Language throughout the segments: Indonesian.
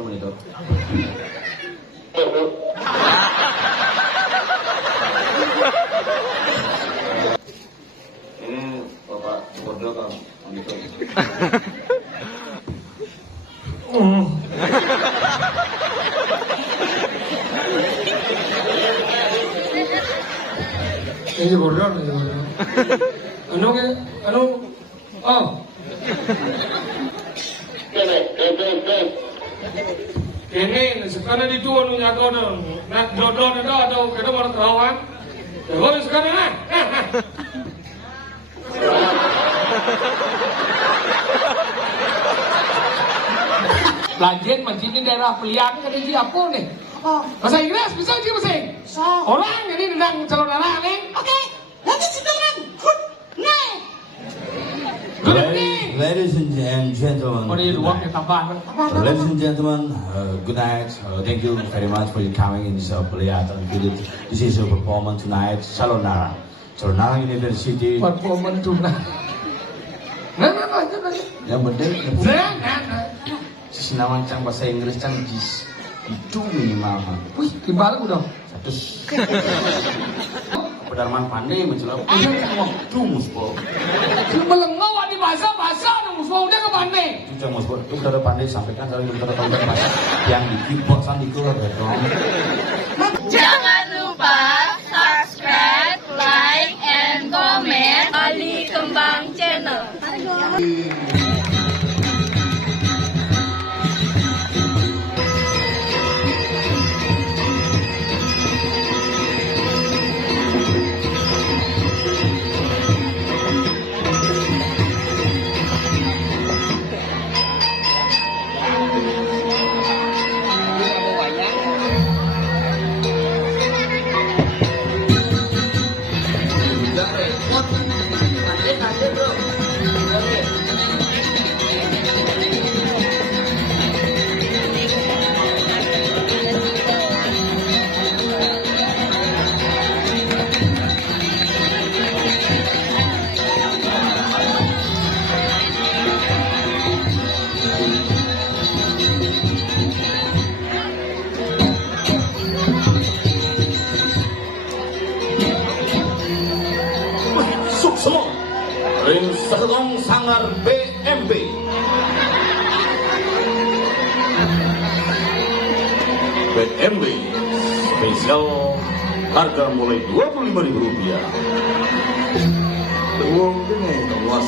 monitor. Ini Bapak Bordo Kang monitor. Ini Bordo nih. Oh. Ini sekarang di dua nu nyago nak jodoh atau kita mau terawan. Terus sekarang Lagian masjid ini daerah pelian kan di apa nih? Bahasa Inggris bisa sih bahasa Inggris. Orang ini tentang calon anak nih. Oke, nanti silakan. Good night. Good evening. Ladies and gentlemen. Ladies and gentlemen, good night. Thank you very much for coming in this Peliat and Village. This is a performance tonight, Salonara. Salonara University. Performance tonight. Nah. Yang penting, Nah. sinawan cang bahasa Inggris cang jis itu minimal. Wih, timbal udah. Terus Pedarman pandai mencelau. Itu muspo. Melengau di bahasa nang musuh udah ke pandai. Itu cang muspo. Itu udah pandai sampaikan kalau kita tahu bahasa yang di keyboard sama di keluar dong. Jangan lupa subscribe, like, and comment Ali Kembang Channel. Semua Ring Sekong Sanggar BMB spesial harga mulai Rp25.000. Uang ini kelas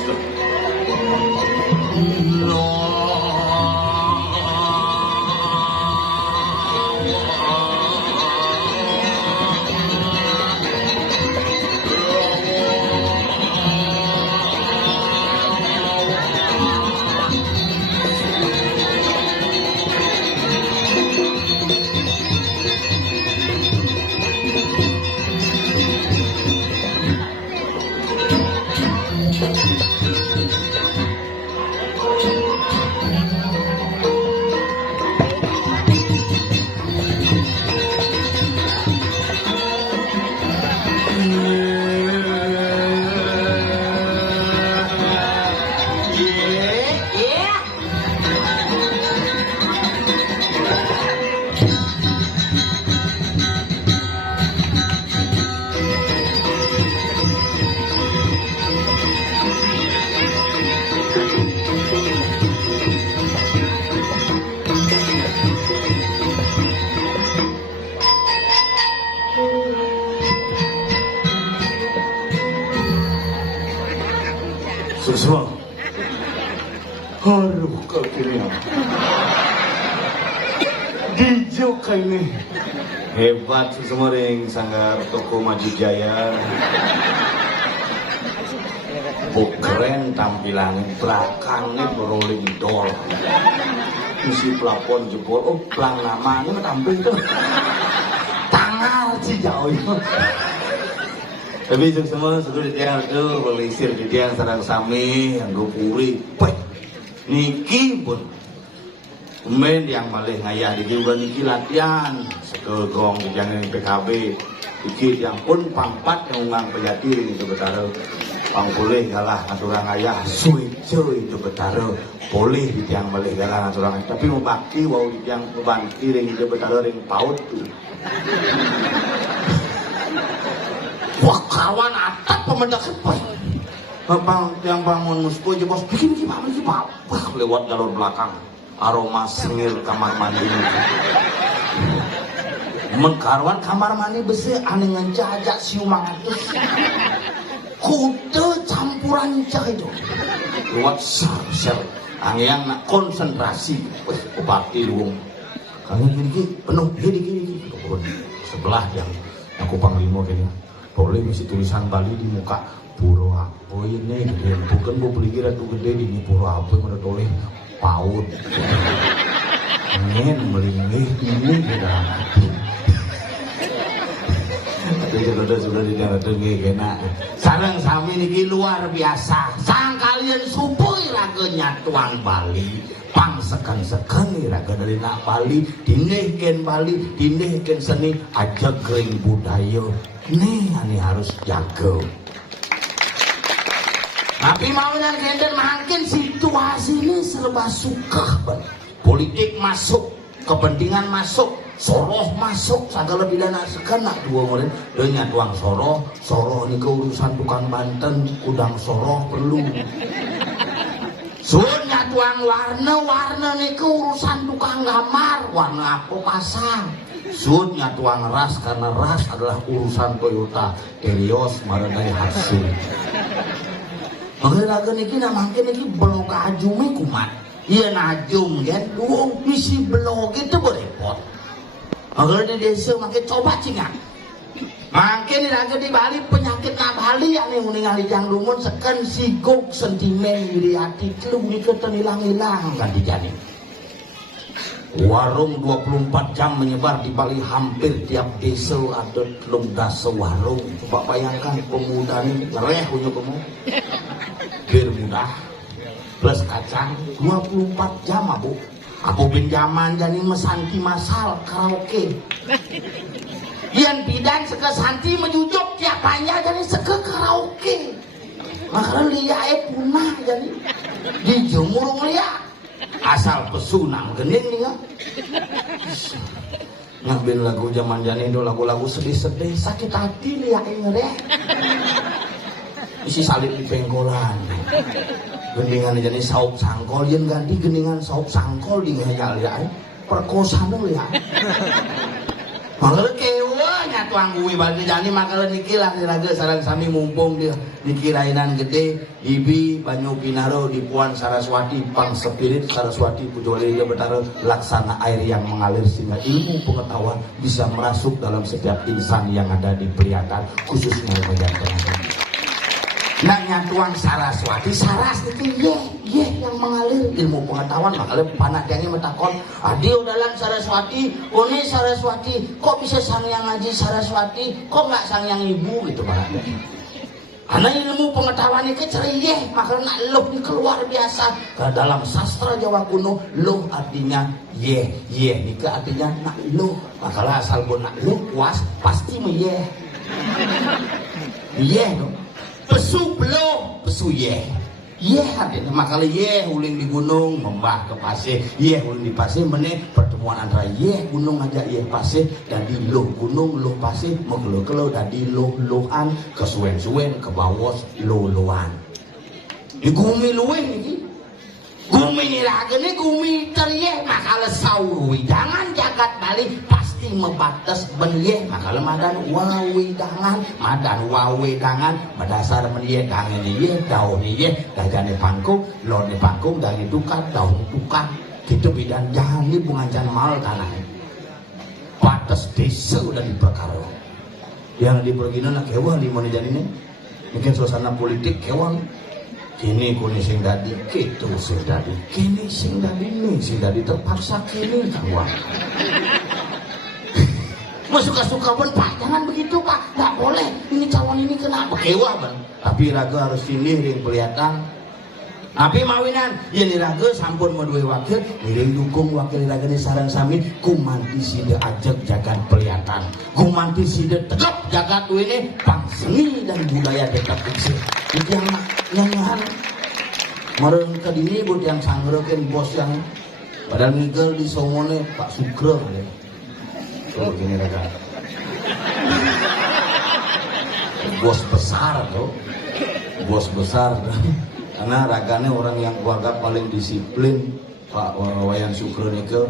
semua. Aduh, kekirian. Hijau kayak ini. Hebat semua Ring Sanggar Toko Maju Jaya. Keren tampilan belakangnya beroleh dol. Isi plafon jebol. Oh, pelang namanya tampil tuh. Tangar sih jauh. Tapi semua sudah di tiang itu melisir di tiang sarang sami yang rupuri, niki pun, kemen yang malih ngayah di juga niki latihan, segegong di tiang PKB, niki yang pun pampat yang ungang pejati ini sebetulnya, pang boleh galah ngaturang ayah suico itu betara boleh di tiang boleh galah ngaturang ayah tapi mau bakti wau di tiang banti ring itu betara ring paut tuh wah kawan atap pemendak kepas bang tiang bangun muspo aja bos bikin apa lewat jalur belakang aroma sengir kamar mandi mengkarwan kamar mandi besi aneh ngejajak siumang atus kuda campuran cah itu lewat sel yang nak konsentrasi bakti dong kalian gini penuh gini sebelah yang aku panglima kayaknya boleh misi tulisan Bali di muka puro apa ini bukan mau beli kira tuh gede di puro apa yang udah tulis paut ingin melingih ini di dalam hati sudah tidak kena sarang sami niki luar biasa sang kalian supui raganya tuang Bali pang sekan raga dari nak Bali dinihken Bali dinihken seni aja kering budaya nih ini harus jaga tapi mau yang gender makin situasi ini serba suka politik masuk kepentingan masuk soroh masuk segala pidana sekena dua murid dengan tuang soroh ini keurusan tukang Banten kudang soroh perlu sunya tuang warna ini keurusan tukang gambar warna apa pasang sunya tuang ras karena ras adalah urusan Toyota Terios Maradai Hatsu makanya niki namanya niki belok ajumnya kumat iya najum kan dua misi belok itu berepot agar di desa makin coba cingan makin lagi di Bali penyakit na Bali yang ningali jang lumun seken sigok sentimen diri hati kelum diketan hilang-hilang kan dijani warung 24 jam menyebar di Bali hampir tiap desa ada telung dasa warung coba bayangkan pemuda ini ngereh punya kamu biar mudah plus kacang 24 jam abu aku pinjaman jadi mesanti masal karaoke yang bidan seke santi menjujuk tiap banyak jadi seke karaoke makanya liat punah jadi dijemur liat asal pesunang gening nih ya ngambil lagu zaman jani itu lagu-lagu sedih-sedih sakit hati liat ngere isi salib di pengkolan geningan jadi saup sangkol yang ganti geningan saup sangkol di ngayal ya perkosaan dulu ya makanya kewanya tuang gue balik jadi makanya nikilah diraga sarang sami mumpung dia dikirainan gede ibi Banyu Pinaro di Puan Saraswati pang spirit Saraswati Pujuali dia betara laksana air yang mengalir sehingga ilmu pengetahuan bisa merasuk dalam setiap insan yang ada di Priatan khususnya yang pengen naknya tuang Saraswati saras itu yang mengalir ilmu pengetahuan makanya panak yang metakon adio dalam Saraswati ini Saraswati kok bisa sang yang ngaji Saraswati kok nggak sang yang ibu gitu makanya karena ilmu pengetahuan itu ceria makanya loh ini keluar biasa ke dalam sastra Jawa kuno loh artinya nikah artinya nak loh makanya asal pun nak loh puas pasti meyeh dong pesu belum pesu artinya makanya uling di gunung membah ke pasir uling di pasir meneh pertemuan antara gunung aja pasir dan di loh gunung loh pasir mengeluh-keluh dan di loh-lohan kesuwen-suwen ke bawah loh-lohan di gumi luweh ini gumi ini lagi nih gumi teriak makanya sawi jangan jagat balik pasti membatas benye makanya madan wawe dangan berdasar menye dangan ini daun ini dagane pangkung lor di pangkung dari dukan daun dukan gitu bidan jangan ini bungan mal tanah batas desa dan perkara yang di perginan nak kewan di mana jadi ini mungkin suasana politik kewan kini kuni sing dadi gitu sing dadi kini sing dadi ini sing dadi terpaksa kini kawan mau suka-suka pun pak jangan begitu pak nggak boleh ini calon ini kenapa kewah bang tapi raga harus ini yang kelihatan Tapi mawinan yen iraga sampun meduwe wakil ngiring dukung wakil iragane sareng sami kumanti sida ajeg jagat pelihatan kumanti sida tegap jagat wene pang seni dan budaya tetap eksis itu yang nyanyian meren kadini buat yang sangreukeun bos yang padahal ngigel di songone Pak Sugro ya. Tuh gini raga bos besar tuh bos besar karena ragane orang yang keluarga paling disiplin Pak Wayan Sugro nike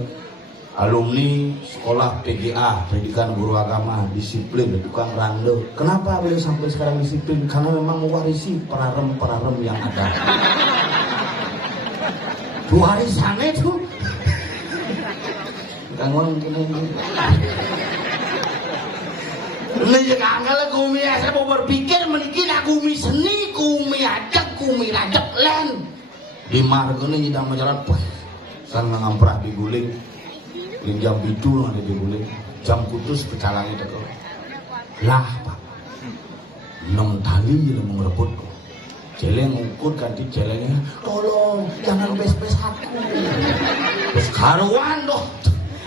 alumni sekolah PGA pendidikan guru agama disiplin tukang rande. Kenapa beliau sampai sekarang disiplin? Karena memang mewarisi perarem yang ada. Warisannya tuh kangen kene ini juga enggak kumi saya mau berpikir memiliki kumi seni, kumi ajak, kumi rajak len di marga ini tidak menjalan saya ngamprah diguling jam bidu ada diguling jam kudus pecalangi teko lah Pak 6 tali yang merebut jeleng ukur ganti jelengnya tolong jangan bes-bes aku terus karuan doh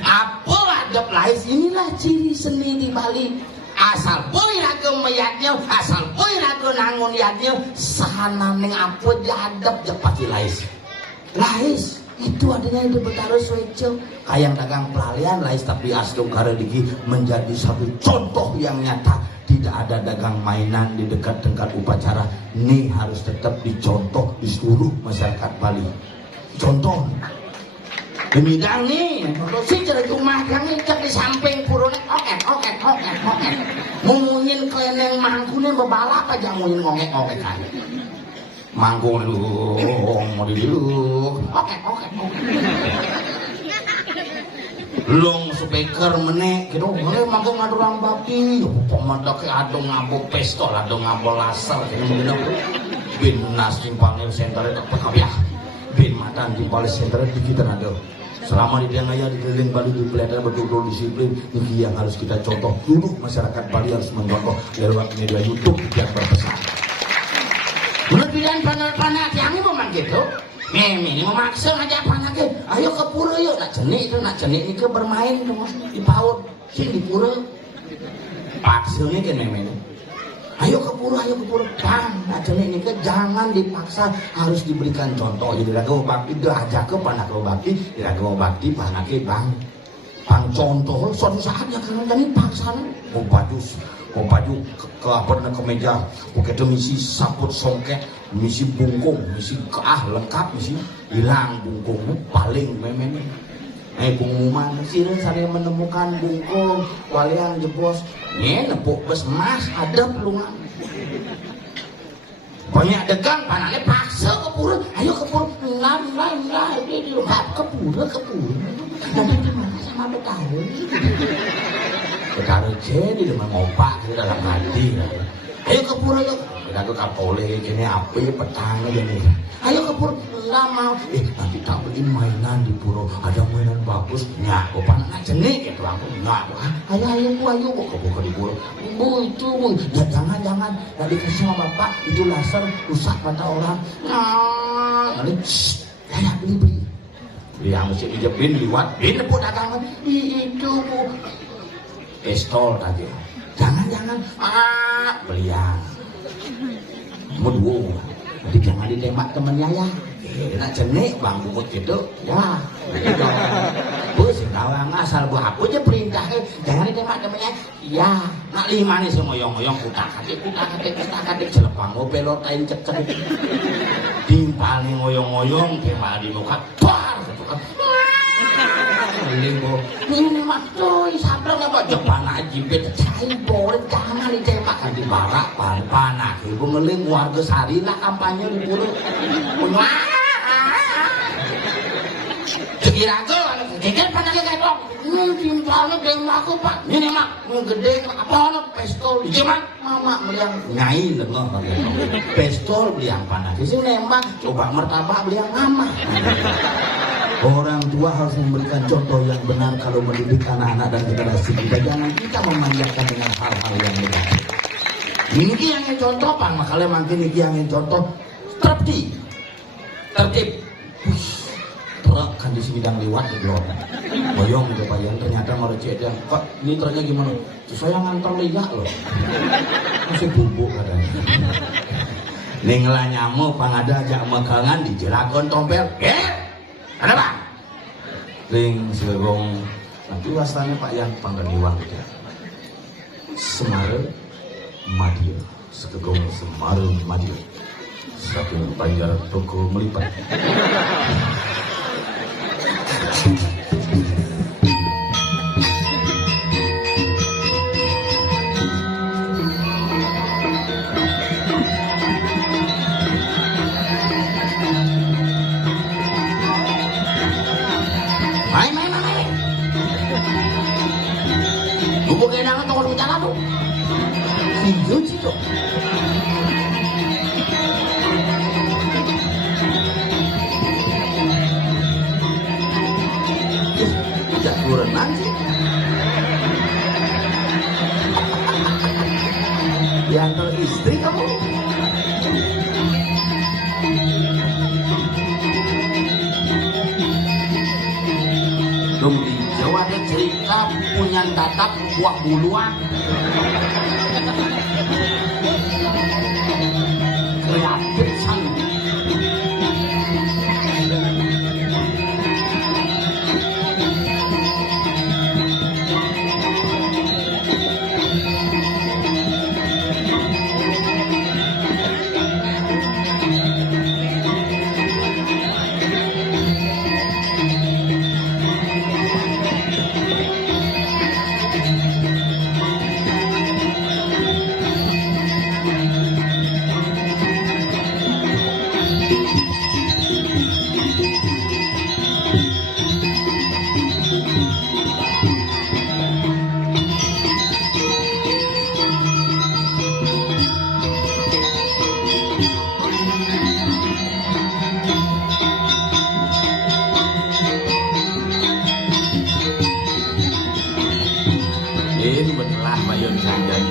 apa adab lais inilah ciri seni di Bali asal boy raga mayatnya asal boy raga nangon yatnya sahanane apa jadap je pasti lais itu adanya di Betara Swecel kayang dagang pelalian lais tapi asdong karedigi menjadi satu contoh yang nyata tidak ada dagang mainan di dekat-dekat upacara ini harus tetap dicontoh di seluruh masyarakat Bali contoh Demidang nih, si cerita rumah yang ikat di samping purone, oke. Mungkin kalian yang mangkunin bebalap aja mungkin ngongek kan. Mangkung lu, mau dulu, oke. Long speaker menek, gitu, mana mangkung ngadu orang bakti, pemandak adong ngabok pistol, adong ngabok laser, gitu, bin nas timpangin center itu pekabya, bin matan timpangin center itu kita ada. Selama di Tiangaya di keliling Bali dipelihara betul-betul disiplin ini yang harus kita contoh seluruh masyarakat Bali harus mencontoh lewat media YouTube yang berbesar. Menurut pilihan panah yang ini memang gitu. Ini memaksa aja panah ke. Ayo ke pura yuk nak jenik ini ke bermain di paut sini di pura. Paksanya kan memang. Ayo ke pura, bang, ini ke jangan dipaksa harus diberikan contoh. Jadi raga bakti dah aja ke panak bakti, raga bakti panak bang contoh. Suatu saat ya kan jadi paksa mau baju ke apa ke meja, begitu misi saput songket, misi bungkung, misi lengkap, misi hilang bungkung paling memang. Pengumuman sini saya menemukan bungkung walian jebos nepuk bes emas ada pelungan banyak degang panahnya paksa ke pura ayo ke pura lah di rumah ke pura nanti gimana sama Betara jadi dengan ngopak di dalam hati ayo ke pura yuk kita ke kapole gini api petang gini ayo ke pura nggak mau nanti tak beli mainan di pura ada mainan bagus nyak bapak nak jenik gitu aku nyak ayo buka di pura itu jangan nggak dikasih sama bapak itu laser rusak mata orang nanti ya beli yang mesti dijepin liwat ini pun dagangan itu bu pistol tadi jangan belian mudwo nanti jangan ditembak temennya ya nak jenik bang bubut gitu ya bos kawang asal buah aku aja perintah jangan ditembak temennya ya nak lima nih semoyong-moyong kutak-katik celepang belot tain cek timpal nih ngoyong-ngoyong tembak di muka tor ini mah tuh sabrang apa Jepang aja beda cair boleh jangan ditembak di barak panah ibu ngeling warga Sarina kampanye di pulau Sekiraga kekir panahnya kayak dong timpalnya tembak aku pak ini mak gede apa pistol jemak mama meliang nyai lengah pistol beliang panah disini nembak coba martabak beliang mama. Orang tua harus memberikan contoh yang benar kalau mendidik anak-anak dan generasi kita. Jangan kita memanjakan dengan hal-hal yang negatif. Ini yang contoh, Pak. Makanya makin ini yang contoh. tertib. Truk kan di sini sedang lewat di blok. Boyong ke bayan ternyata mau cek dia. Pak, ini truknya gimana? Saya ngantar liga loh. Masih bubuk katanya. Ninglah nyamu pangada aja megangan di jelakon tompel. Ada Pak? Ring serong. Nanti wasanya Pak yang panggaliwang dia. Semar Madia, sekegong Semar Madia. Saking Banjar toko melipat. Main. Gua kena toko utara tuh. Video itu. Tidak kurang nanti. Diantar istri kamu. Dong di Jawa ada cerita punya tatap buah buluan. Kreatif sangat. Ini beneran Bayon Sandan.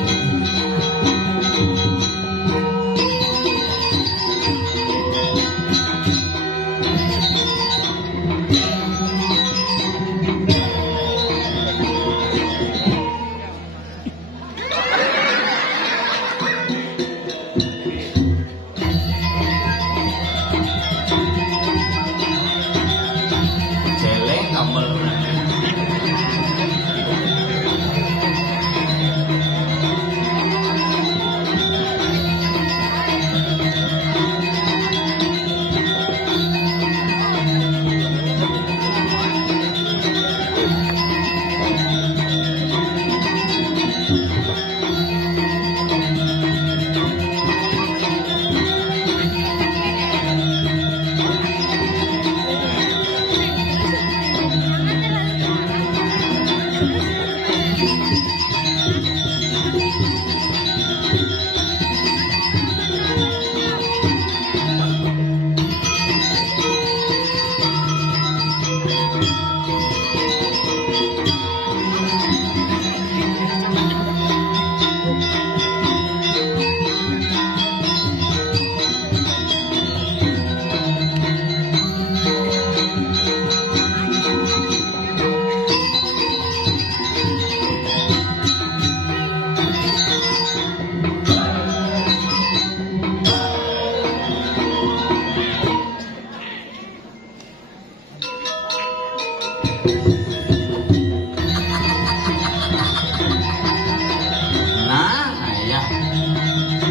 Celeng kabel.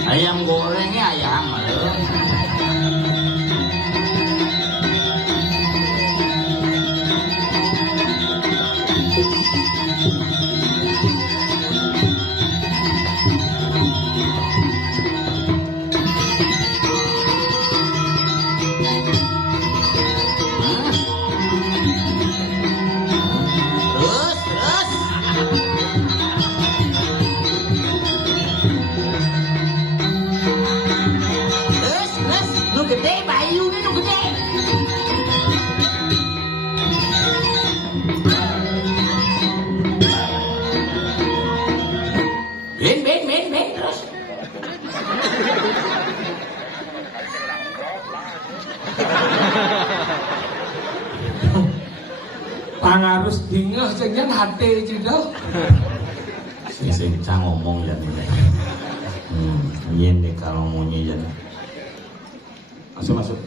Ayam gorengnya ayam. Pangarus dingeh jangan hati juga. Sing ngomong ya nih. Ini kalau mau nyian. Masuk.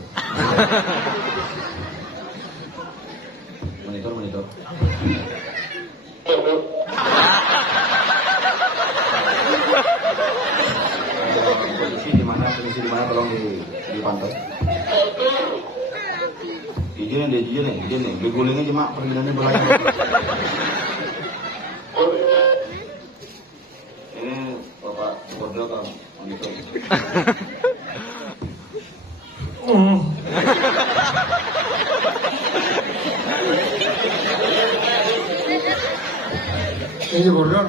Monitor. Kondisi di mana tolong dipantau. Izin nih. Begulingnya cuma permintaannya berlaku. Ini Bapak Bodoh kan monitor. Ini bodoh.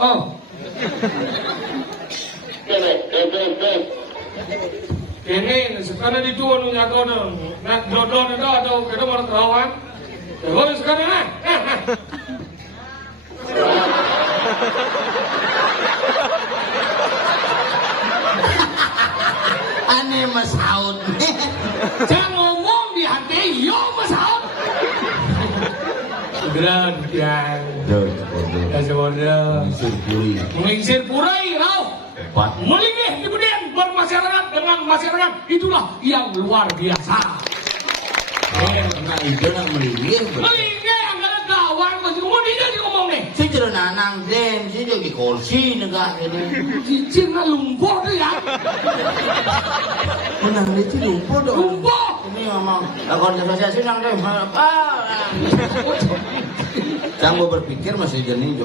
Oh. Ini sekarang itu anunya kau nak jodoh atau kita mau terawan. Kau sekarang nah. Aneh Mas Haud. Jangan ngomong di hati, yo Mas Haud. Berat yang. Menginsir purai lau. Melingih kemudian bermasyarakat dengan masyarakat itulah yang luar biasa. Melingih anggaran kawan masih ngomong dia ngomong nih. Saya jadi nanang den, saya jadi kursi negara ini. Cicing nak lumpuh tu ya. Menang itu lumpuh dong. Lumpuh. Ini ngomong, konsentrasi senang deh. Saya mau berpikir masih jenis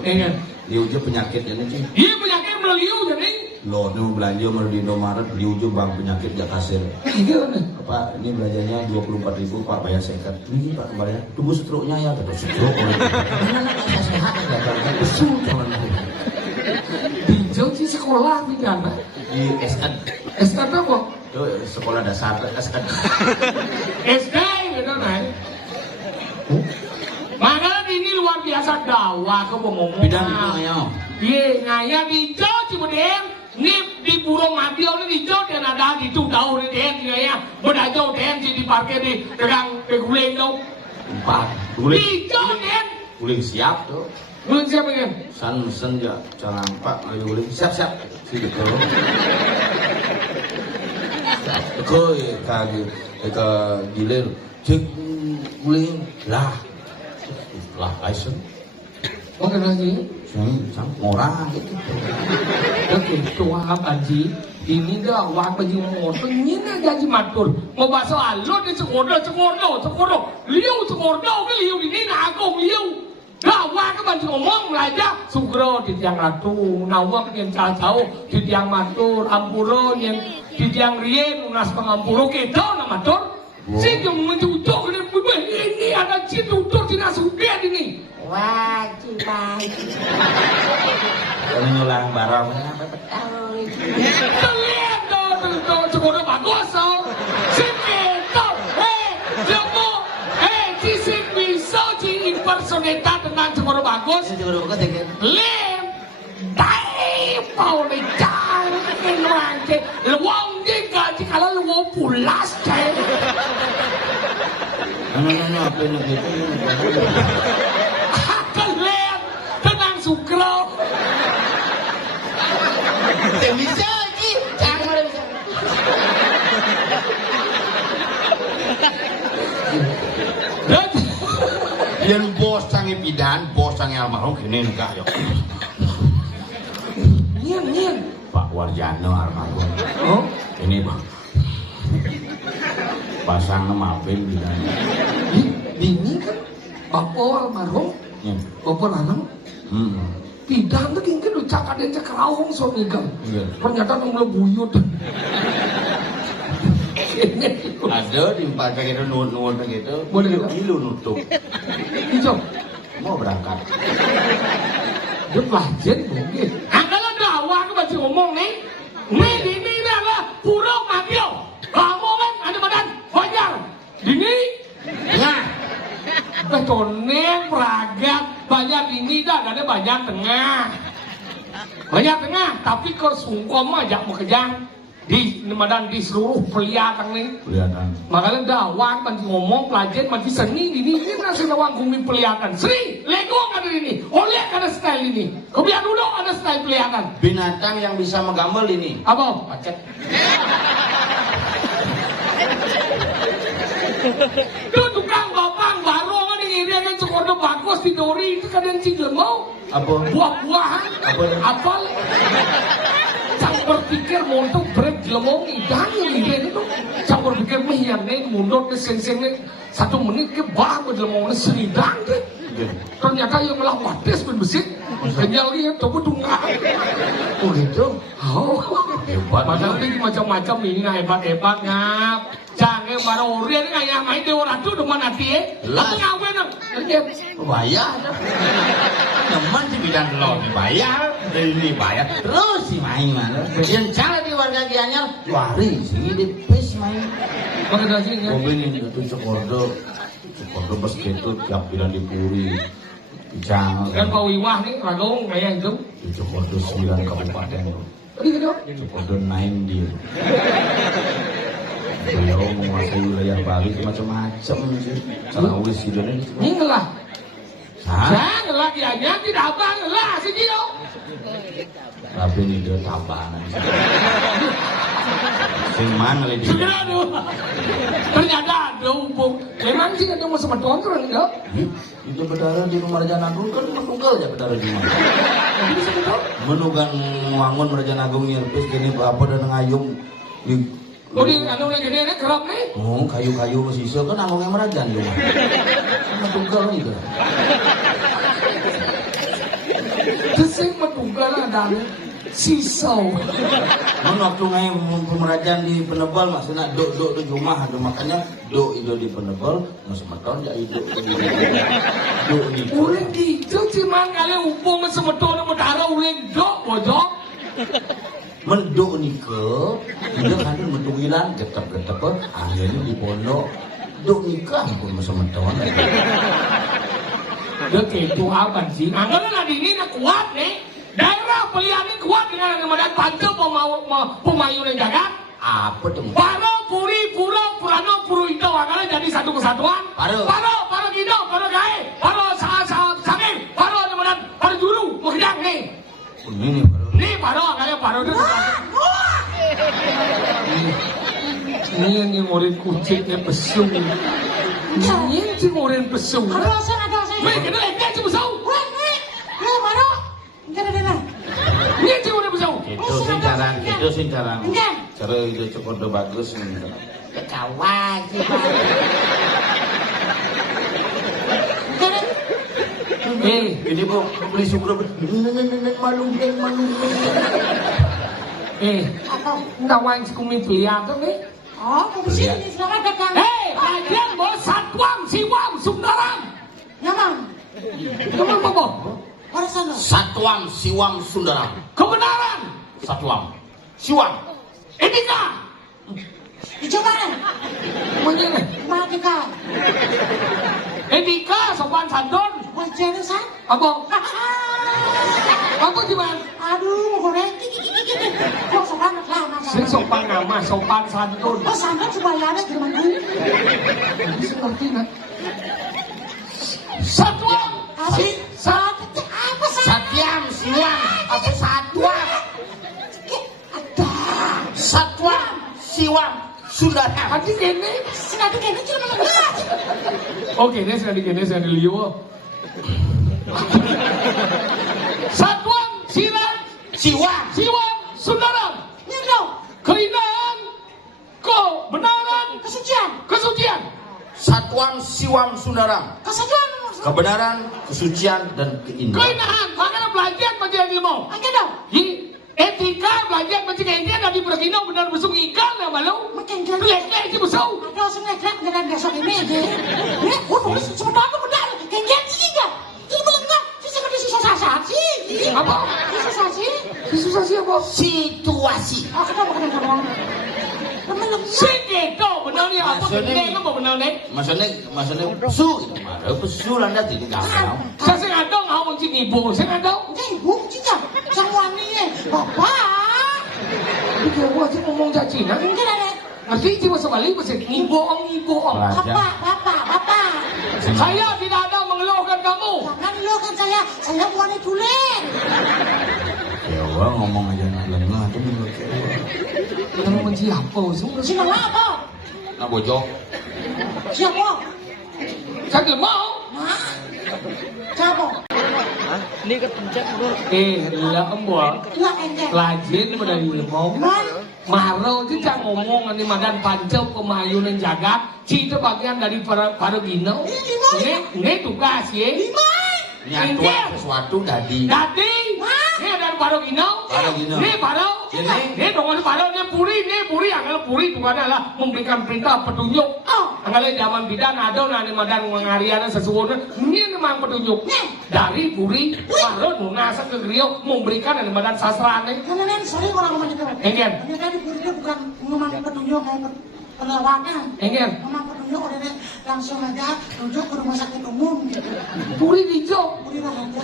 liujo penyakit jenis sih. Iya penyakit meliu jadi. Loh, ini belanja mau di Indomaret liujo bang penyakit Jakasir. Iya kan? Pak, ini belanjanya 24.000 Pak, bayar sekat. Ini Pak kemarin tunggu struknya ya, kata struk. Mana saya sehat ya, kata besul kawan. Di jauh sih sekolah di mana? Di SN. SN apa? Itu sekolah dasar SN. SD gitu naik. Maka ini luar biasa dakwah ke ngomong. Bidang itu ayo. Iya, ngaya di jauh Cibedeng. Ini di Burung Madiau ini di jauh dan ada di Tudau ini den ya. Beda jauh den di parkir di tegang guling dong. 4. Guling. Di jauh den. Guling siap tuh. Guling siapa ya? San ya, jangan Pak, ayo guling siap. Sih gitu. Kau kaget, gilir, cek guling lah license. Oh kenapa sih? Orang gitu. Oke, tua Panji. Ini dah wak Panji ngomong. Ini gaji matur. Mau bahasa alur dia cekordo. Liu cekordo ke liu ini nagong liu. Lah wak Panji ngomong belajar. Sugro di tiang ratu. Nawak yang jauh di tiang matur. Ampuro yang di tiang rien. Unas pengampuro kita nama matur. Si yang mencucuk ini ada cidudur di nasubian ini. Wah, cibang. Kalau nyulang barang. Terlihat tuh, cekodo bagus tuh. Simpeto, cisik bisa impersonate dengan cekodo bagus. Lem, tai, pauli cangkin wangke. Luang juga jika lu pulas ceng. Apa ini gitu? Terlihat tenang Sugro. Bisa lagi, jangan bisa. Yang bos sangi pidan, bos sangi almarhum kini nikah yuk. Nyen. Pak Warjano almarhum. Oh, Ini bang. Pasang maafin bidan. ini kan bapak almarhum, bapak lanang. Tidak tuh kingin lu cakap dia cakap rawong soalnya kan. Ternyata nang lebuyut. Ada di empat kayak gitu nuan begitu. Boleh Ilu nutup. Hijau. Mau berangkat. Dia pelajar mungkin. Kalau dakwah aku masih ngomong nih. Ini adalah Burung Madiau. Kamu kan ada badan wajar. Ini. Nah. Betoneng peragat banyak ini dah ada banyak tengah. Banyak tengah tapi kau sungkom aja mau kejar di Madan di seluruh pelihatan nih. Kelihatan. Makanya dawan man ngomong pelajar man seni ini nasi lawang bumi pelihatan. Sri, lego ada ini, oleh ada style ini. Kebiar dulu ada style pelihatan. Binatang yang bisa menggambel ini. Apa? Pacet. Tuh tukang bapang baru kan ini dia kan cukup udah bagus di dori itu kadang cijon mau. Apa? Buah-buahan. Apal? Campur pikir montok break lemong idang ini itu. Campur pikir mehian nih mundur ke seng-seng nih 1 menit ke bang lemong nih seridang deh. Ternyata yang melawan tes besit kenyal dia coba tunggal. Oh gitu. Oh Hebat. padahal ini macam-macam ini hebat ngap. Jangan baru orang ini ayah main dewa ratu depan hati Lah. Apa ngawen dong? Bayar. Teman di bidang telur dibayar, ini bayar. Terus si main mana? Yang cara di warga Gianyar, waris ini di pes main. Pakai daging ya. Mobil ini itu Cokordo basketu tiap bilang dipuri. Jangan. Dan Pak Wiwah nih ragong kayak itu. Di Cokordo 9 kabupaten. Tadi gitu. Cokordo 9 dia. Beliau menguasai wilayah Bali macam-macam sih. Salawis Indonesia. Ini lah. Hah? Jangan lagi aja tidak apa lah sih gitu. Tapi ini dia tabanan. Sing mana lagi? Segera tuh. Ternyata ada hubung. Memang sih ada masa beton kan enggak? Itu berdarah di rumah Raja Agung kan menunggal ya berdarah di mana? Jadi sebentar. Menugan wangun Raja Agung nyerpis gini apa dan ngayung di Oh di anu lagi gede nih kerap nih. oh kayu-kayu masih iso kan Agung yang merajan di rumah. Menunggal itu. Kesing menunggal ada sisau. Mun waktu ngai pemerajan di Penebal maksudnya do di rumah ada makanya do itu di Penebal masih meton ya itu do di Uring gitu cuma kalian hubung semeton sama darah uring dok bojok. menduk nikah udah kan mendugilan getep-getep akhirnya di pondok duk nikah pun masa meton. Dia kayak itu apa sih? Anggaran hari ini nak kuat nih. Daerah pilihan ini kuat dengan kemudian panca pemayu yang jaga. Apa tuh? Paro, Puri, Puro, Purano, Puru itu anggaran jadi satu kesatuan. Paro Gido, Paro Gae, Paro Sangin, Paro kemudian Paro Juru, Mukhidang nih. Ini Nih Paro anggaran Paro itu. Ini yang murid kucingnya pesung. Ini yang murid pesung. Ada saya. Mereka itu enggak cuma pesung. Mana? Enggak ada. Ini yang murid pesung. Itu sih jarang. Enggak. Cara itu cukup bagus nih. Kawan sih. Ini bu beli syukur malu. Apa? Kawan sekumi pilihan tuh nih. Oh, mesti ini selamat datang. Bagian bos Satwam, Siwam, Sundaram. Nyaman. Kamu apa? Orang sana. Satwam Siwam Sundaram. Kebenaran. Satwam Siwam. Etika. Dicoba. Mana? Matika. Etika, sopan santun. Wajahnya san. Apa? Apa gimana? Aduh, goreng. Kok sopan lah mas. Sing sopan nama, sopan santun. Oh, sangat supaya ada di mana? Ini seperti nak. Satwam. Apa sih? Satyam Siwam. Apa Satwam? Ada. Satwam Siwam Sundaram. Hati kene. Sinadu kayaknya cuma menengah. Oke, ini sudah dikene, sudah diliwo. Satwam, Siwam, Sundaram. Nyendo. Keindahan, kebenaran, kesucian. Satwam Siwam Sundaram. Kesajuan. Kebenaran, kesucian dan keindahan. Keindahan, makanya belajar menjadi ilmu. Oke dong. Etika belajar mencegah India dari berkino benar besuk ikan ya malu. Makin jelas. Lek itu besuk. Ada semua gerak dengan besok ini aja. Ini, udah sebentar aku benar. Kengen sih enggak. Ini bukan enggak. Sisa kena sisa sasi. Apa? Sisa sasi. Susah siapa? Situasi. Oh, kenapa kena ngomong? Temen Segitu benar nih apa? Ini apa benar nih? Maksudnya pesu itu mah. Pesu landa jadi gampang. Saya nggak tahu ngomong cing ibu. Saya nggak tahu. Ibu, cinta. Sang wani. Bapak. Dia wajib ngomong Cina. Mungkin ada. Ngerti sih bahasa Bali bahasa iboong. Bapak. Saya tidak ada mengeluhkan kamu. Jangan meluahkan saya bukan tulen. Ya Allah ngomong aja lengah tuh menurut saya. Kamu benci apa? Siapa apa? Nah bojok. Siapa? Saya mau. Hah? Siapa? Lah embuat. Lah engke. Lajin pada ilmu. Maro itu jangan ngomong ini madan pancau pemayunan jagat. Cita bagian dari para gino. Ini tugas ya. Nyatuan sesuatu dadi. Ini ada para gino. Ini para. Ini dongan para ini puri anggal puri itu adalah memberikan perintah petunjuk. Anggal zaman bidan ada nani madan mengariana sesuatu. Ini memang petunjuk. Dari puri para nunasa ke griyo memberikan nani madan sastra nih. Karena sering orang ngomong itu. Engen. Ini tadi itu bukan ngomong petunjuk kayak perlawanan. Engen. Ngomong petunjuk udah langsung aja rujuk ke rumah sakit umum gitu. Puri hijau. Udah aja.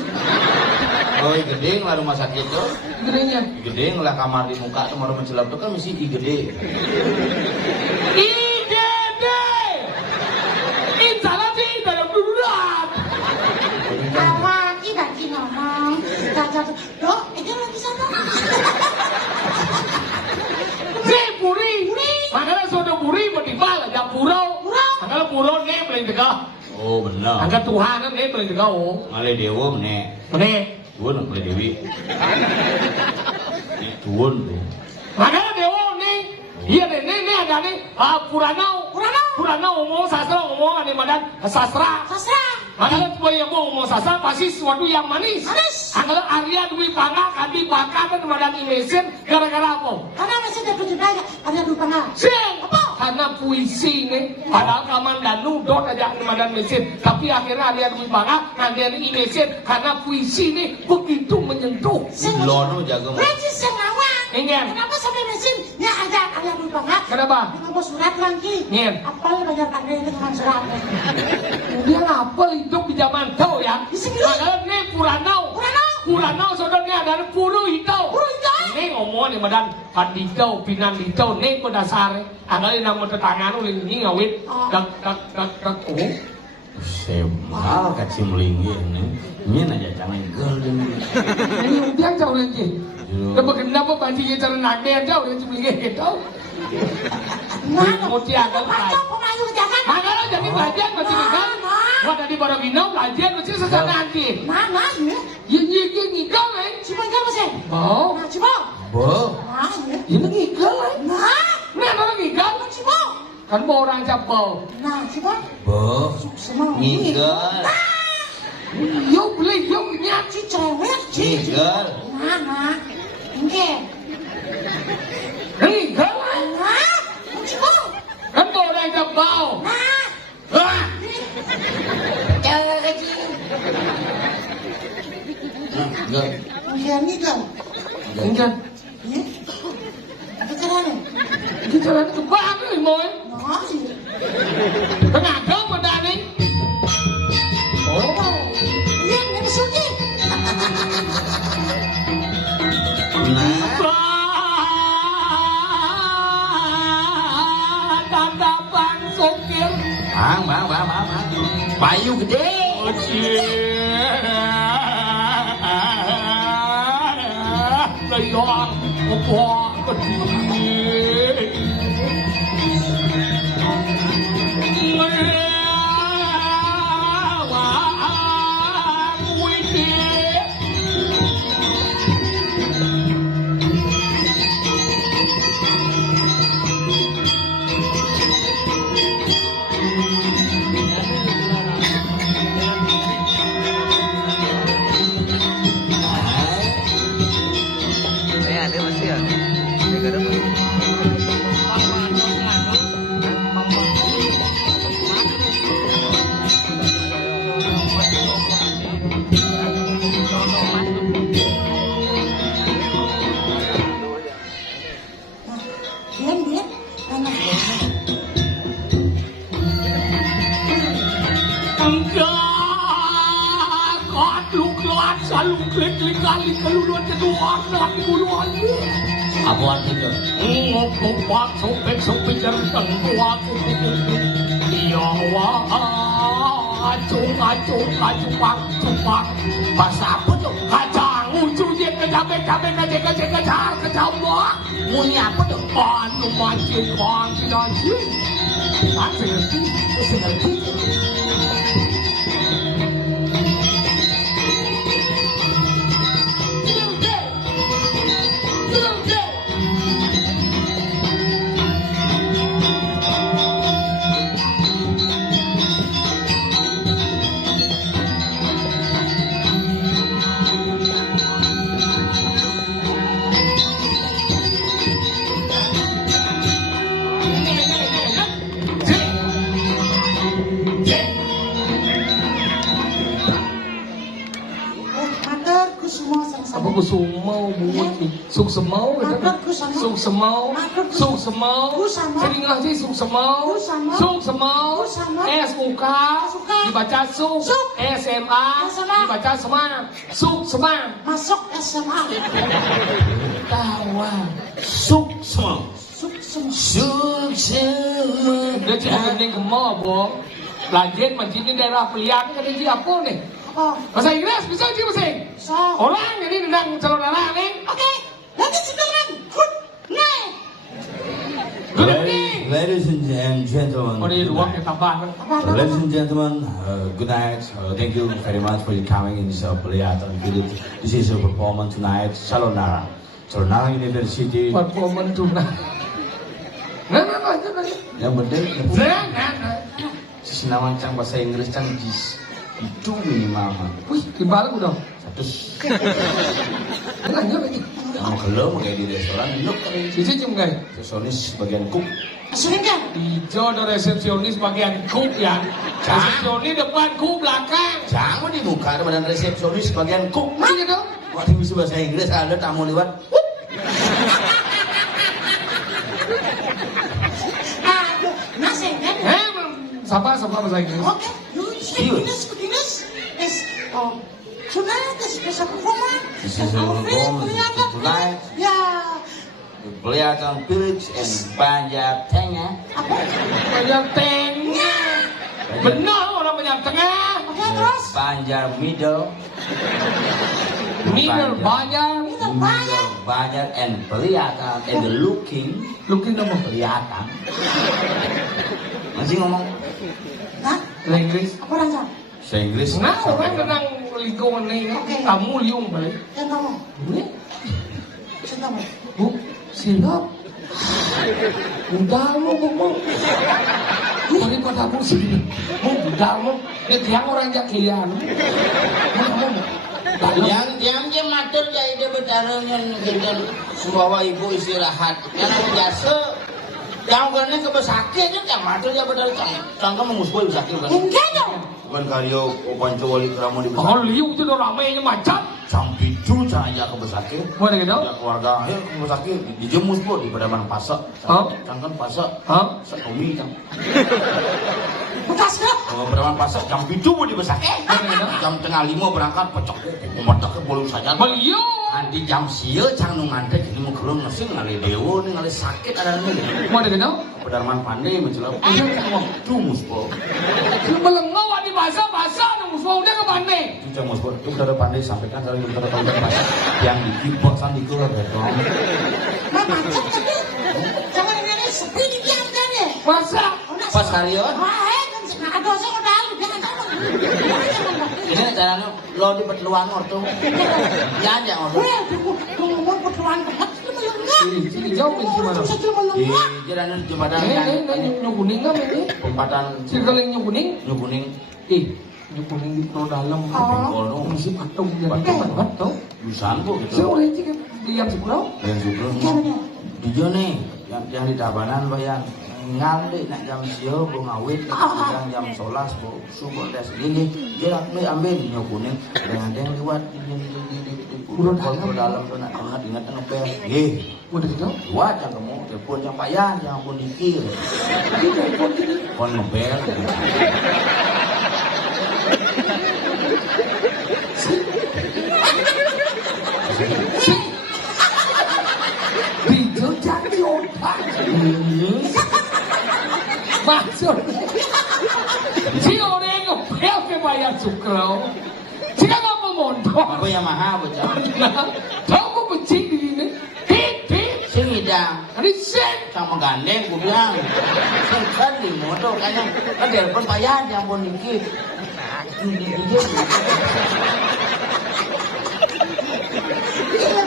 Oh gede lah rumah sakit tuh. Gedenya. Gede lah kamar di muka tuh mau mencelap tuh kan mesti gede. IGD. Instalasi dalam duduran. Awak ini ngomong. Dok, ini lagi sana. Puri. Makanya sudah puri bertimbal aja purau. Makanya purau nih paling tegak. Oh benar. Angkat Tuhan nih paling tegak. Malih dewa meneh. Mana? Tuan malih dewi. Ini tuan tuh. Makanya dewa nih. Iya nih ada nih. Puranau ngomong sastra ngomong ane madan sastra. Makanya supaya ngomong sastra pasti sesuatu yang manis. Angkat Arya Dwi Pangga kadi bakar dan madan imesin gara-gara apa? Karena masih ada tujuh aja, ada lupa nggak? Sing, karena puisi nih, padahal kaman dan nudot aja madan mesin, tapi akhirnya Arya Dwi Pangga ngadian imesin karena puisi nih begitu menyentuh. Lono jaga. Berarti senawang. Ingin. Kenapa sampai mesin? Ya ada lupa nggak? Kenapa? Ngomong surat lagi. Ingin. Apa banyak ada itu dengan surat? Dia ngapa hidup di zaman tau ya? Makanya nih Puranau saudara ada puru hitau. Ini ngomong nih madan panditau, pinan ditau, nih pada sare. Anggal nama tetangga nu ini ngawit, dak. Oh, Semal kacim linggih nih. Ini aja jangan gel deh. ini udah jauh lagi. Tapi kenapa pancingnya cara naknya jauh dia cuma gitu? Mesti agak baik. Makanya jadi belajar mesti kan? Wah dari Barogino belajar mesti sesuatu nanti. Mana ini? Ini ngigau nih. Cuma enggak masih. Oh, Nah, coba. Bo. Nah, ini ngigau nih. Nah, Ini orang ngigau. coba. Kan mau orang cabau. Nah, coba. Bo. Semua. Ngigel. Yo beli yo nyat. Si cewek. Ngigel. Nah. Enggak. Ngigau. Nah, coba. Kan mau orang cabau. Nah. Wah. Cewek kecil. Ngigel. Iya, nih kan. Enggak. Ya. Apa caranya? Ini caranya kebang nih moy. Nah, iya. Tenaga pada nih. Oh. Iya, ini besoknya. Nah. Tanda bang sokir. Bang. Bayu gede. Layang apa Dia. Enak. Enggak, lu kelas selalu klik kali keluluan kedua lagi duluan. Apa artinya? Ngomong pak sopek janteng aku. Iya wah, acung pak. Bahasa apa tuh? Kacang ujungnya kejar wah. Bunyi apa tuh? Anu mancing nanti. Saya ngerti. Maturku semua sama-sama. Apa ku sumau buat ni? Suk semau ke tak? Aku sama. Suk semau. Aku Suk semau. Aku sama. Sering ngaji suk semau. Aku sama. Suk semau. Aku sama. SUK. Suka. Dibaca suk. Suk. SMA. SMA. Dibaca semang. Suk semang. Masuk SMA. Tawa. Suksma. Suk semua. Suksma. Dia cakap kening kemau boh. Lanjut macam ni daerah pelian kan dia apa ni? Oh, Bahasa Inggeris bisa je bahasa Inggeris. so. Orang jadi tentang calon darah ni. Okay, ladies and gentlemen, good night. Good evening. Ladies and gentlemen. Oh dia luang dia tambah. Ladies and gentlemen, good night. Thank you very much for your coming in this Pelihatan Village. This is a performance tonight, Salonara. Salonara University. Performance tunai. Nah. Yang penting, Nah. sinawan cang bahasa Inggris cang itu minimal. Wih, timbal aku dong. Satu. Nanya lagi. Yang gelap kayak di restoran, nuk kali. Cici cium guys. Resepsionis bagian cook. Sering kan? Hijau ada resepsionis bagian cook ya. Resepsionis depan cook belakang. Jangan dibuka ada badan resepsionis bagian cook. Mana gitu? Waktu bisa bahasa Inggris ada tamu lewat. Aduh, masih kan? Sabar bahasa Inggris. Okay, you speak English is tonight is special performance. This is a performance tonight. Yeah. Pelihatan Village and Banjar Tengah. Apa? Banyak tengah. Benar orang banyak tengah. Oke, terus? Banjar Middle. Middle banyak. Middle Banjar and Pelihatan and the looking. Looking nama. Pelihatan. Masih ngomong Hah? Bahasa Inggris. Apa raja? bahasa Inggris. Nah orang tentang lingkungan ini. Oke. Kamu liung balik. Cintamu. Ini. Cintamu. Bu, silap. Udah mau. Daripada aku sini. Udah mau. Ini tiang orang jakian. Yang dia matur jadi dia bertarungnya dengan membawa ibu istirahat. Yang biasa, yang kena kebesakit kan yang matur dia bertarung. Tangga mengusboi besakit kan? Enggak dong. Bukan karyo panco wali keramu di Oh liung itu ramainya macam. Sampai itu saja kebesakit. Mana gitu? Ya keluarga, ayo kebesakit dijemus po di pedaman pasak. Hah? Cangkan pasak. Hah? Sekumi cang. Bekas kan? Kalau pedaman pasak jam 7 po di besakit. Jam tengah 5 berangkat pecok. Kumatak ke bolu saja. Beliau. Nanti jam sieu cang nu ngantek ini mau kurang nasi ngali dewo nih ngali sakit ada nih. Mana gitu? Pedarman pandai mencelau. Jumus po. Belengau di bahasa nunggu semua udah ke mana? Itu mus po. Itu udah pandai sampaikan dari kita tahu dari yang di keyboard san di keluar gitu. Nah, macet tapi jangan ini sepi di biang tadi. Masa? Pas karyo. Wah, kan senang ada saya udah lalu jangan tahu. Ini caranya lo di peteluan ortu. Ya aja ortu. Wah, ngomong pertemuan banget. Sini jauh ke gimana? Di jalan jembatan Ini nyukuning kan ini? Tempatan Cirkeling nyukuning? Nyukuning. Nyukuning di pro dalam. Oh. Masih patung jadi tempat tuh. Busan po gitu. Saya udah cek diam sebelah. Yang juga. Di jone yang di Tabanan bayang. Ngambil nak jam siyo bu ngawit jam 11 bu subuh des gini dia ambil nyukuning dengan dia lewat kurun dalam tu nak ingat ngepel Udah gitu? buat yang kamu telepon yang payah yang pun dikir pon ngepel Si orang ngepel ke bayar cukro. Jika kamu mondok. Apa Yamaha bocah? Tahu kok becik di sini? Tit. Sing idang. Ini sen. Sama gandeng gue bilang. Sing kan di motor kayaknya kan telepon bayar ya ampun dikit.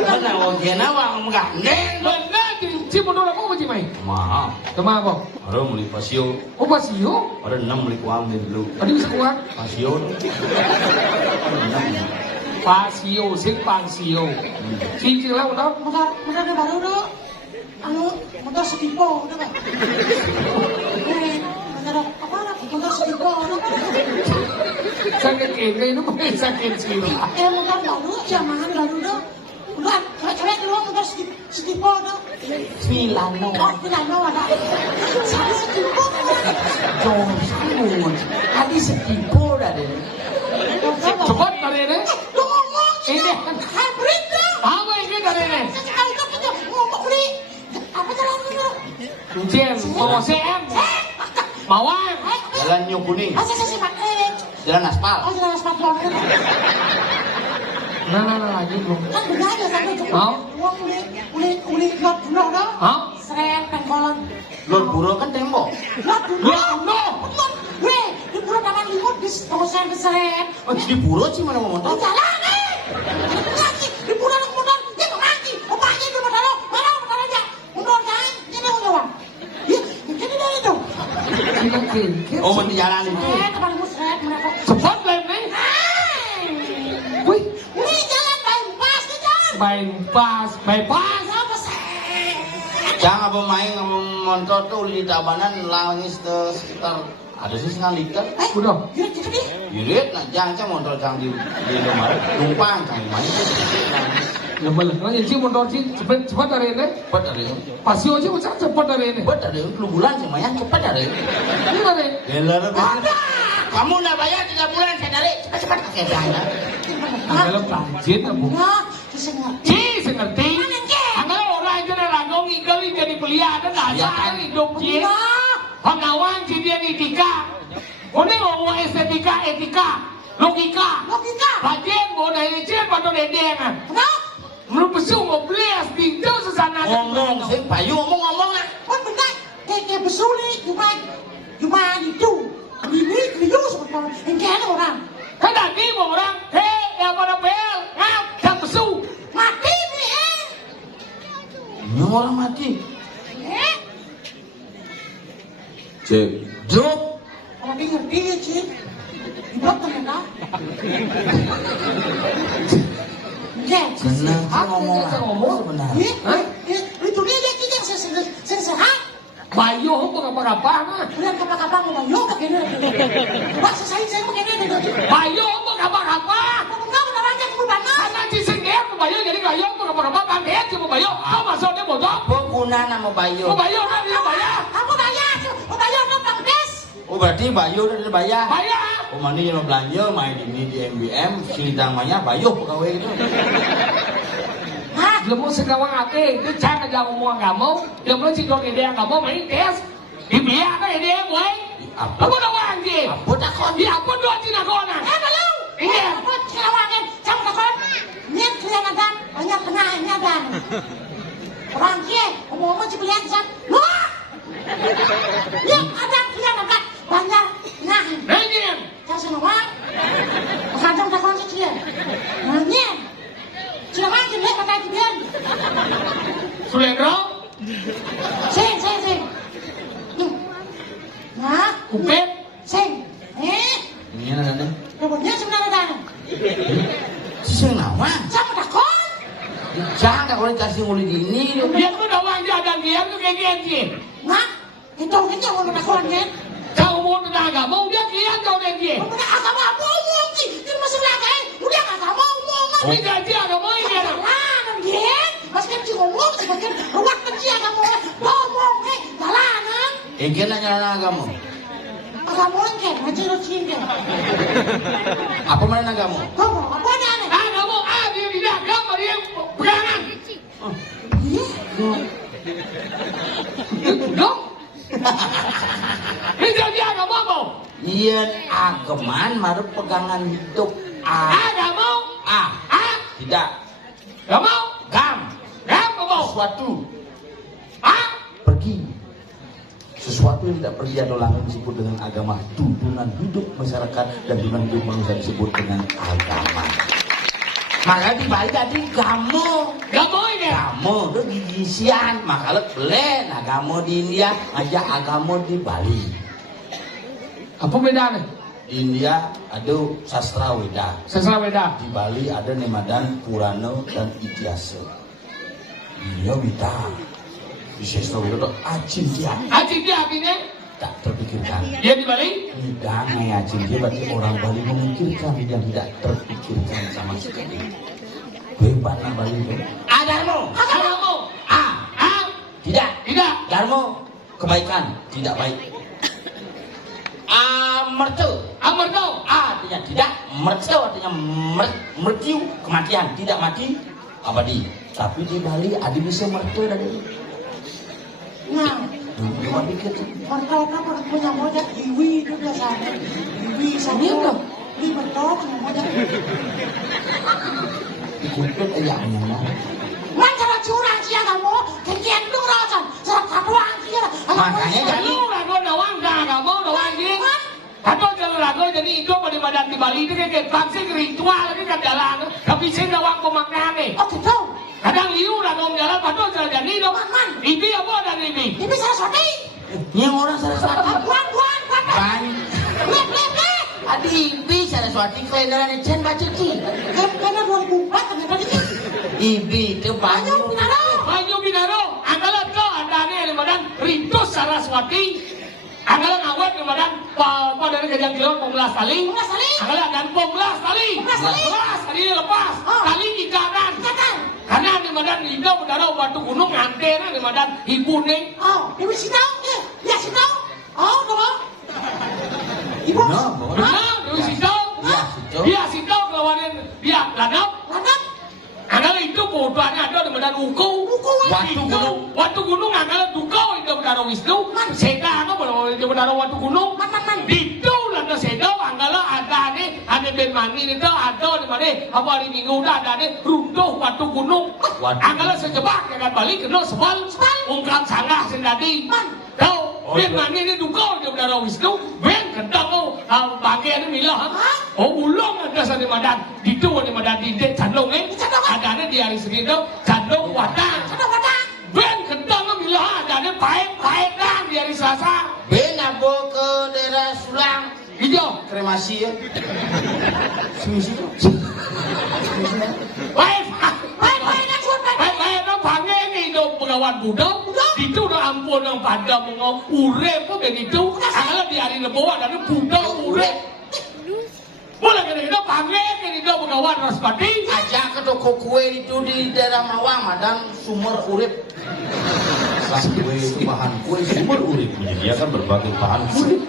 Mana wongkena wang gandeng. Benar si mondok aku becik mai. Mahal. Tema apa? Orang beli pasio. Oh pasio. Ada 6 beli kuang dulu. Tadi bisa kuat. Pasio. Pasio, sing pasio. Si lah udah. Motor baru dong. Anu, motor sekipo, udah kan? Motor sekipo, udah kan? Sakit ini itu bukan sakit sila. Motor baru, Yamaha baru dong. Udah, coba dulu motor sekipo dong. Filano. Oh, Filano ada. Saya sekipo. Jom sangun. Tadi sekipo dah deh. Cepat dari ini. Lu ngomong Ini hybrid dong. apa ini dari ini? Sekali itu ngomong beli. Apa jalan dulu? Jen, mau sen, mawar. Jalan New Kuning. Saya pakai. Jalan aspal. Oh, jalan aspal doang. Nah, lagi belum. Kan benar ya sampai cukup. Mau? Uang uli lot bunuh dong. Hah? Seren pengkolan. Lord Buro kan tembok. Lot bunuh. Lot bunuh. Betul. Weh, di bunuh taman limut di tosen ke seren. Oh, di Buro sih mana mau Oh, motor? jalan lagi. Di bunuh anak motor. Dia mengaji. Opanya itu motor lo. Mana motor aja. Motor jangan. Ini mau jawab. Ya, ini dari itu. Oh, di jalan itu. Seren, taman limut seren. Mereka. Cepat lah ini. Wih, Ini jalan bypass nih jalan. bypass. Apa seren? Jangan pemain motor tuh di Tabanan langis sekitar ada sih 1 liter. Udah. Ya, gitu deh. Yurit, nah jangan motor cang di rumah numpang cang main. Ya balik lagi sih motor sih cepat dari ini. Cepat dari itu. Pasio sih macam cepat dari ini. Cepat dari itu 2 bulan sih Maya cepat dari itu. Ini dari. Kamu nak bayar 3 bulan saya dari cepat pakai dana. Dalam tanjin apa? Nah, bisa ngerti. Ci, ngerti. Anggal orang itu naragong igali jadi peliharaan dasar hidup ci. Pengawang ci dia etika. Ini ngomong estetika, logika. Bagian mau dari cien pada dendengan. Kenapa? Belum pesung mau belas di itu sesana. Ngomong sih payu ngomong ah. Oh benar, kayak besuli cuma itu. Ini sebetulnya yang kayak ada orang Kan tadi mau orang, yang pada pel, ngap, yang pesu. mati nih. Ini orang mati. Cek. Drop. Kalau dia ngerti ya sih, ibak ternyata. Ya, Senang sih ngomong sebenarnya. itu dia yang sehat. Bayo apa-apa mah. Bulan kapal-kapal mau bayo pakai dia. Bahasa saya pakai dia. Bayo apa-apa. Kamu orang yang berbana. Karena di sini bayo jadi bayo apa-apa bangkit cuma bayo. Kau masuk dia bodoh. Penggunaan nama Bayu. Mau bayo kan dia bayar. Kamu bayar, mau bayar nonton des. Oh berarti Bayu udah bayar. Bayar. Oh mana yang belanja main ini di MBM sidang banyak Bayu pegawai itu. Dia mau segawang ate, dia cakap aja ngomong kamu. Dia mau cikok ide kamu main tes. Dibiar kan ide gue. Kamu udah wangi. Apa takon? Dia pun dua cina kona. Belum. Iya. Apa celawakan? Kamu takon? Niat kelihatan banyak tengahnya dan orang kia ngomong cipilian san. Wah. Niat ada kelihatan banyak nah. Nanya. Kasih nama. Kadang takon sih dia. Nanya. Silakan jelek kata dia. Sulendro. Sing. Nah, Kupet. sing. Ini ada. Rambutnya sebenarnya ada. Sih nama. Siapa takon? Jangan kalau dikasih mulai gini. Dia tuh udah wangi ada dia tuh kayak gitu. Nah, itu ini yang mau takon kan? Kau mau tentang agama, dia kian kau dan dia. Udah agak mau ngomong sih, itu masih lagi. Udah agak mau ngomong. Tapi gaji agama ini ada. Lah, dia masih kan ngomong sebagian ruang kecil agak mau ngomong, jalanan. Dia nanya agama. Agak mau kan, macam lu cinta. Apa mana agama? Ngomong apa ada nih? Agama dia tidak agama dia pegangan. Iya. Dong. Ini dia agama mau. Yen ageman marep pegangan hidup. Gak mau. Tidak. Gak mau. Gam. Gak mau. Sesuatu Pergi. sesuatu yang tidak pergi atau langgeng disebut dengan agama. Tuntunan hidup masyarakat dan tuntunan hidup manusia disebut dengan agama. Maka di Bali tadi kamu ini. Kamu itu gigisian. Maka belen agama di India ngajak agama di Bali. Apa bedanya? Di India ada sastra Weda. Sastra Weda. Di Bali ada Nemadan, Purana dan Ityasa. Dia minta di sastra Weda acim dia. Acim dia artinya? Tak terpikirkan. Dia di Bali? Tidak, acim dia berarti orang Bali memikirkan yang tidak terpikirkan sama sekali. Bebana Bali itu. Darmo. Tidak. Darmo kebaikan, tidak baik. Mercu. Artinya tidak. Mercu artinya mertiu, kematian, tidak mati, abadi. Tapi di Bali ada bisa mercu dari. Nah, Cuma dikit. mertua kamu punya modal iwi itu biasa. Iwi sama di mertua punya modal. Ikutin ayahnya mah. Man cara curang sih kamu, kekian lu rasan, serap kaduang sih. Makanya jadi. Lu lagu dawang gak mau dawang dia. Atau jalan lagu jadi hidup di badan di Bali itu kayak bangsa ritual ini kan jalan. Tapi saya dawang pemakan nih. Oh gitu. Kadang liu lagu jalan padahal jalan jadi dong. Man. Ini apa dari ini? Ini Saraswati. Yang orang Saraswati. Buan. Lep. Adi Ibi Saraswati keledaran Ecen baca ci. Karena 2004 ternyata ini. Ibi itu banyak. Banyu Binaro. Anggalan kau ada nih di badan Rintus Saraswati. Anggalan awet di badan apa dari kejang kilon 15 tali. Anggalan dan 15 tali. 15 tali lepas. Tali ikatan. Karena di badan Indo Binaro batu gunung ngantena di badan ibu nih. Oh, Dewi Sitau. Ya Sitau. Oh, kamu. Ibu. Dewi Sitau. Dia Sitau kelawanin dia Lanap. Anggalan itu bodohnya ada di badan Uku. Watu gunung anggalan Dukau itu benar Wisnu. Seda apa di benar Watu gunung. Itu landa Seda anggalan ada nih ada Benmani itu ada di mana apa hari Minggu ada nih runtuh Watu gunung. Anggalan sejebak ya kan balik kena sebal ungkap sanggah sendadi. Kau Benmani ini Dukau itu benar Wisnu. Ben kentang bagian ini milah. Oh ulung ada sana di Madan. Itu di Madan di Candong ada di hari segitu Candong Wadang. Ben kentang milah ada paek dan di hari Selasa. Ben abo ke daerah Sulang. Hijau Kremasi ya. Semisi tu. Baik no panggil ni do pengawan budok. Itu do ampun yang pada mengau urep pun begitu. Kalau di hari lebawa dan budok urep. Boleh kena itu panggil ni do pengawan Raspati. Ajak ke toko kue itu di daerah Mawang Madang sumber urip. Kue itu bahan kue sumber urip. Menyediakan berbagai bahan kue.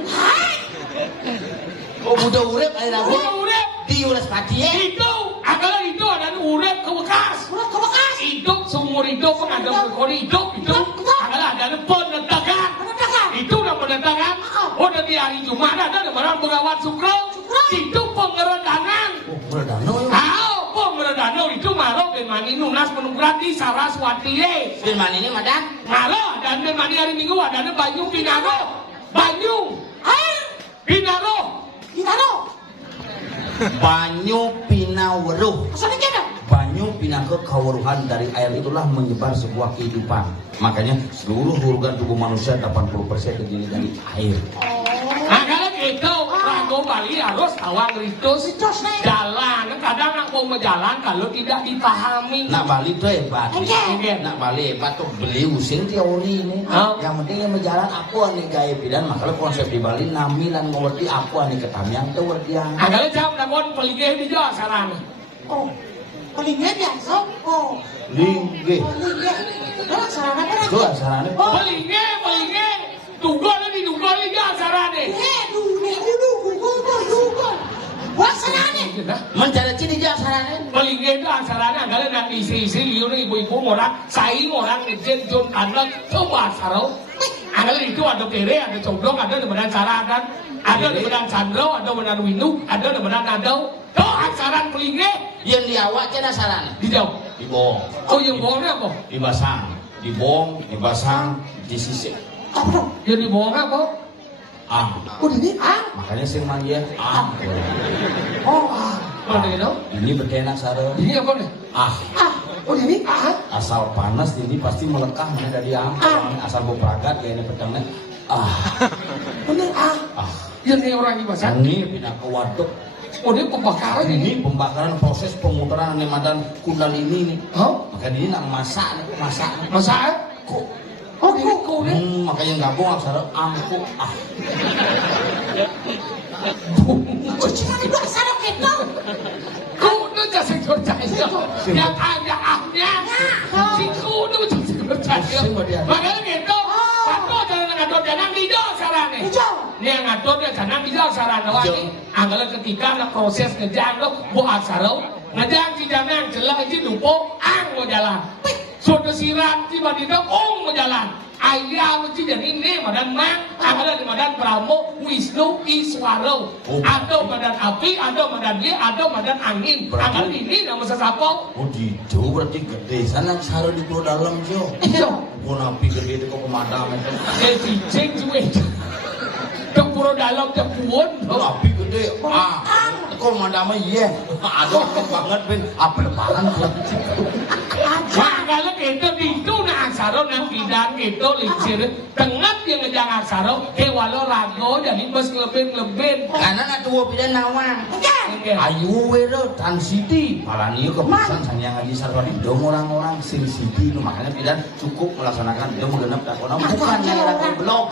Oh budak urip ada apa? Urep Di Raspati ya. itu. Kalau itu ada urep ke bekas. Hidup seumur hidup ada berkori hidup itu. Kalau ada penetakan. Itu udah penetakan. Udah di hari Jumat ada barang pegawai Sukro. Itu pengeredanan. Oh beredano ya. Tahu pengeredanan itu malah Benmani Nunas menungguran di Saraswati. Firman ini Madang. Malah dan Benmani hari Minggu ada Banyu Binaro. Banyu Pinaweruh. Banyu Pinake kawruhan dari air itulah menyebar sebuah kehidupan. Makanya seluruh organ tubuh manusia 80% terdiri dari air. Kalau gitu Rago Bali harus tawang ritus jalan. Kadang nak mau berjalan kalau tidak dipahami. Nak Bali tuh hebat. Nak Bali hebat tuh beli using teori ini. Yang penting yang berjalan aku nih gaya bidan. Makanya konsep di Bali namilan mengerti aku nih ketamian tuh berdiang. Kalau jam nakon peligih di jalan sarana. Oh, palingnya biasa. Oh, Linggih. Kalau sarana kan? Itu asalnya. Peligih. Tugol di jalan sarana. Buat sarana. Mencari ciri jasarannya. Peligih itu asalnya kalau nak isi liur ibu-ibu orang saing orang ngejen jon anak coba sarau. Kalau itu ada kere ada condong ada di badan cara kan Ada di Medan Sandro, ada Medan Windu, ada di Medan Nadau. Tuh aksaran pelingge. Yang di awak cina saran. Di jauh. Dibong. Oh yang bohongnya apa? Dibasang. Dibong, dibasang, disisik. Apa dong? Yang dibohongnya apa? Oh ini Makanya sing manggil Oh Mana itu? Ini berkenak sareng. Ini apa nih? Oh ini Asal panas ini pasti melekah mana dari asal bepragat kayaknya petangnya. bener Yang ini orang ini bahasa. Ini pindah ke waduk. Oh dia pembakaran ini. Ini pembakaran proses pemutaran nemadan kundalini nih. Hah? Maka dia nak masak. Masa? Kok? Oh kok nih? Makanya gabung aksara angku. Cuma di bahasa lo gitu Kau itu jaseng percaya. Yang ada ahnya. Si kau itu jaseng percaya. Makanya gitu. Ngatur jangan ngatur jangan hijau saran nih. Hijau Ini yang ngatur dia jangan hijau saran lo ini. Anggalan ketika ada proses ngejang lo buat aksara. Ngejang si jangan celah si lupo ang mau jalan. Sudah sirat tiba-tiba mau jalan. Ayah mesti jadi ini Madan Mang, ada di Madan Brahmo, Wisnu, Iswaro. Ada Madan api, ada Madan dia, ada Madan angin. Angin ini nama sesapo. Oh gitu berarti gede. Sana aksara di pulau dalam jo. Iya. Pun api gede itu kok pemadam itu. Cicing cuy. Yang pura dalam dia puan. Oh api gede. Kok pemadamnya iya. Ada banget pin. Apa lebaran buat Kalau itu na aksara na bidang itu lincir. Tengah dia ngejang aksara. Walau rago jadi bos ngelebin. karena nak tua pindah nawang. Ayu wero Tan Siti malah nih keputusan hanya ngaji sarwadi dong orang-orang Sin Siti itu makanya pindah cukup melaksanakan dong genap takona bukan yang lagi blok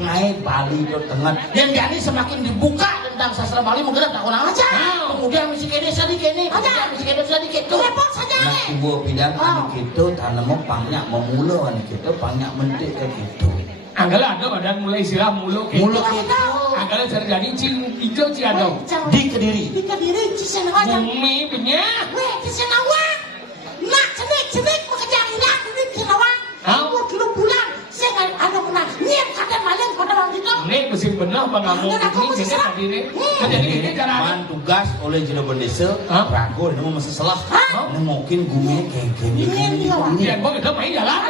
ngai Bali itu tengah yang jadi semakin dibuka tentang sastra Bali menggenap takona aja kemudian misi kene sedikit itu repot saja nah ibu pindah gitu tanam banyak memula gitu banyak mendik kayak gitu. Anggala ada badan mulai istilah mulu Gitu. Anggala terjadi cing hijau ciado. Di Kediri. Di Kediri Cisena aja Bumi punya. Weh Cisena wang Nak cenik mengejar hilang di Cisena Umur 2 bulan saya nggak ada kena niat kadang malam pada waktu itu Ini mesin benar bang kamu ini jadi tadi ini. Jadi ini cara Man tugas oleh Jino Bendesa rago ini mau mesti salah. Hah? Ini mungkin gumi kayak gini. dia gua udah main jalan.